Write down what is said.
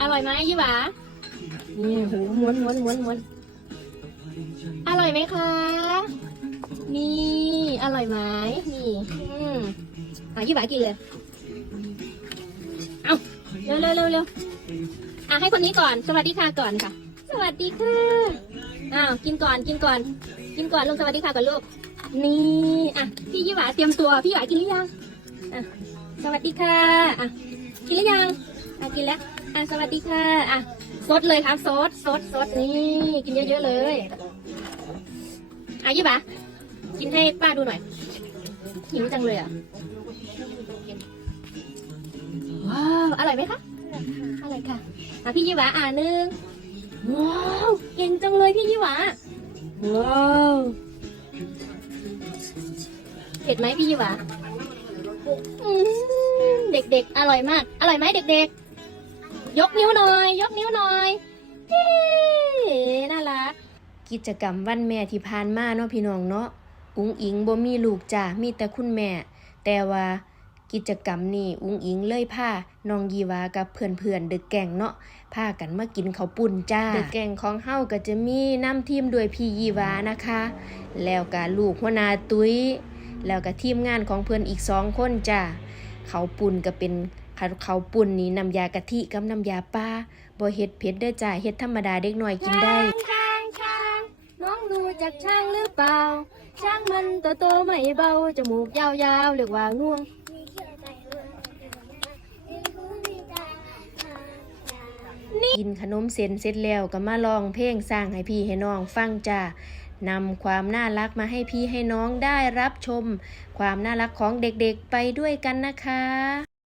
อร่อยไหมยี่หวานี่หูม้วนม้วนม้วนม้วนอร่อยไหมคะ นี่ อร่อยไหมนี่ อืมอะยี่หวากินเลย เอาเร็วเร็วเร็วเร็วอะให้คนนี้ก่อน สวัสดีค่ะก่อนค่ะ สวัสดีค่ะ อ้าว กินก่อน กินก่อน กินก่อนลูกสวัสดีค่ะก่อนลูก นี่ อะ พี่ยี่หวาเตรียมตัว พี่ยี่หวากินหรือยัง อะ สวัสดีค่ะ อะ กินหรือยังอะ กินแล้วอะสวัสดีค่ะอะซดเลยครับซดซดซดนี่กินเยอะๆเลยอะยี่หวากินให้ป้าดูหน่อยหิวจังเลยอะว้าวอร่อยไหมคะอร่อยค่ะอะพี่ยี่หวาอ่านหนึ่งว้าวเก่งจังเลยพี่ยี่หวาว้าวเผ็ดไหมพี่ยี่หวาเด็กๆ อร่อยมาก อร่อยไหมเด็กๆ ยกนิ้วหน่อย ยกนิ้วหน่อยน่ารักกิจกรรมวันแม่ที่ผ่านมาเนาะพี่น้องเนาะอุ้งอิงบ่มีลูกจ้ามีแต่คุณแม่ แต่ว่ากิจกรรมนี้อุ้งอิงเลยพาน้องยีวากับเพื่อนๆเด็กแก่งเนาะพากันมากินข้าวปุ่นจ้าเด็กแก่งของเฮาก็จะมีน้ำทีมด้วยพี่ยีวานะคะ แล้วก็ลูกหัวนาตุ้ยแล้วก็ทีมงานของเพื่อนอีกสองคนจ้าเขาวปุ่นก็เป็น เขาวปุ่นนี่น้ำยากะทิกับน้ำยาป้าบ่เฮ็ดเผ็ดเด้อจ้าเฮ็ดธรรมดาเด็กน้อยกินได้ช้างช้างน้องดูจากช้างหรือเปล่า ช้างมันตัวโตไม่เบาจมูกยาวๆเรียกว่าง่วงกินขนมเส้นเสร็จแล้วก็มาลองเพลงสร้างให้พี่ให้น้องฟังจ้านำความน่ารักมาให้พี่ให้น้องได้รับชม ความน่ารักของเด็กๆไปด้วยกันนะคะ